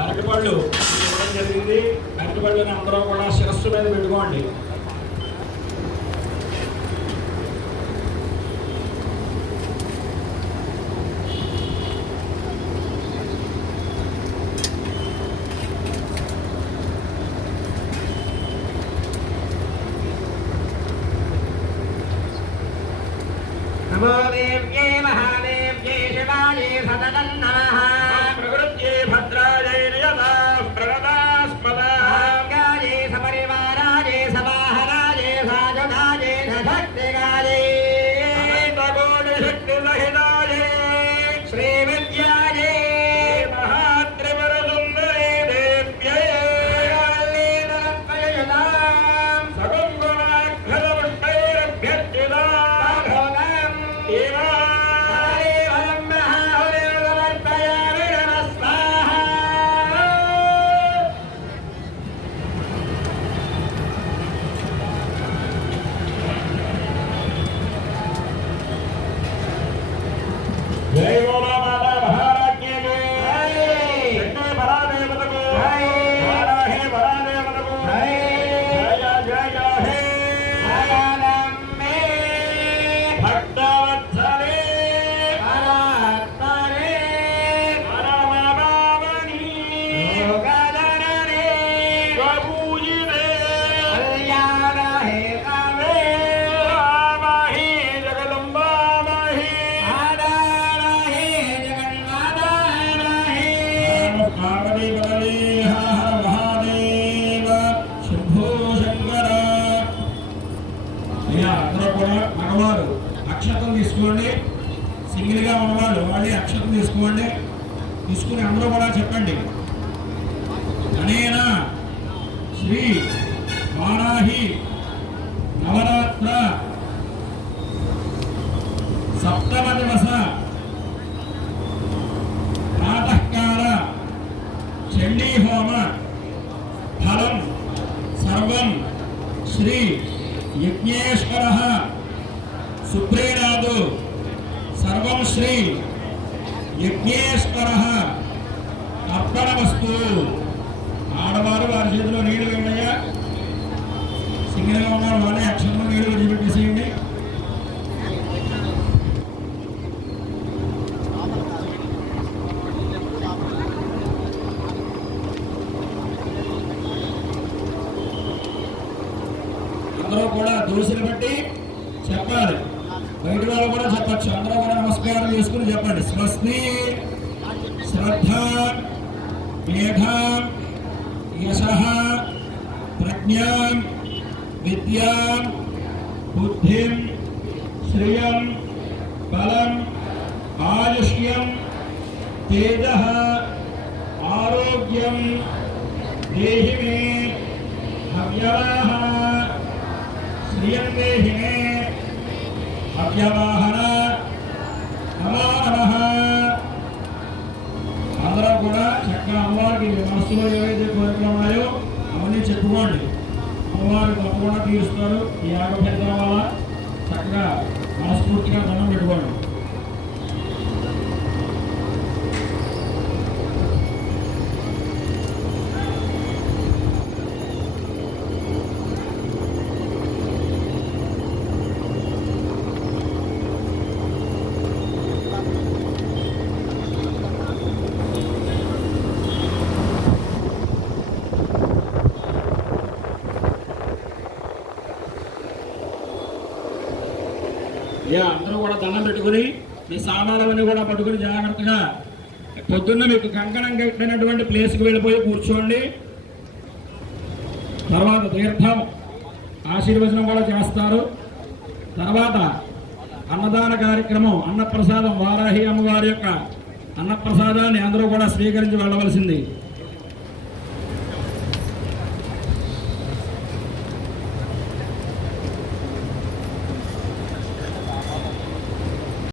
అరటిపళ్ళు ఇవ్వడం జరిగింది. అరటిపళ్ళని అందరూ కూడా శిరస్సు మీద పెట్టుకోండి. నమో దేవ్యే మహాదేవ్యే శివాయే సతతం నమః. ప్రవృత్యే భద్రాయే నియతా ప్రణదాస్మదాయ సపరివారాయ సవాహనాయ సాధునాయ శక్తిగాయ అనంతకోటి శక్తి సహితాయ శ్రీ విద్యాయ మహాత్రిపుర సుందరీ దేవ్యై సగం గుణాక్షర పుష్పైరభ్యర్చితా జై గోలా మాతా మహారాజ్ఞే శక్తి పరాదేవతకు వారాహి పరాదేవతకు జయ జయ హే భక్తవత్సలే పరాత్పరే పరమభావని యోగధరణే స్వపూజితే కళ్యాణహే కవే రామహి జగదంబామహి ఆదారహే జగన్మాదారహే పార్వతీ పదవీ హర మహాదేవ శంభో శంకర. అయ్యా అందరూ కూడా మగవారు అక్షతం తీసుకోండి. సింగిల్గా ఉన్నవాళ్ళు వాళ్ళే అక్షతం తీసుకోండి. తీసుకుని అందరూ కూడా చెప్పండి. అనేనా శ్రీ వారాహి నవరాత్ర సప్తమ దివస ప్రాతకాల చండీ హోమ ఫలం సర్వం శ్రీ యజ్ఞేశ్వర సుప్రీనాథు సర్వం శ్రీ యజ్ఞేశ్వర అర్పణమస్తు. ఆడవారు వారి చేతిలో నీళ్లు వేయండియా. సింగిల్గా ఉన్నారు వాళ్ళే అక్షరంలో నీళ్లు విడిచిపెట్టేసేయండి. అందరూ కూడా దోషులు బట్టి చెప్పాలి. బయట వాళ్ళు కూడా చెప్పచ్చు. అందరూ కూడా నమస్కారం చేసుకుని చెప్పండి. స్వస్తి శ్రద్ధ మేధాం యశః ప్రజ్ఞాం విద్యాం బుద్ధిం శ్రియం బలం ఆయుష్యం తేజ ఆరోగ్యం దేహి మే హవ్యవాహ శ్రియం దేహి మే హవ్యవాహన నమో నమః. అందరూ కూడా చక్కగా అమ్మవారికి మనసులో ఏవైతే కోరికలు ఉన్నాయో అవన్నీ చెప్పుకోండి. అమ్మవారికి తప్పకుండా తీరుస్తారు. ఈ యాగ ఫలితం వల్ల చక్కగా మనస్ఫూర్తిగా దండం పెట్టుకోండి. అందరూ కూడా దండం పెట్టుకుని మీ సామాన్లన్నీ కూడా పట్టుకుని జాగ్రత్తగా పొద్దున్న మీకు కంకణం కట్టినటువంటి ప్లేస్కి వెళ్ళిపోయి కూర్చోండి. తర్వాత తీర్థం ఆశీర్వచనం కూడా చేస్తారు. తర్వాత అన్నదాన కార్యక్రమం, అన్నప్రసాదం, వారాహి అమ్మవారి యొక్క అన్నప్రసాదాన్ని అందరూ కూడా స్వీకరించి వెళ్ళవలసింది.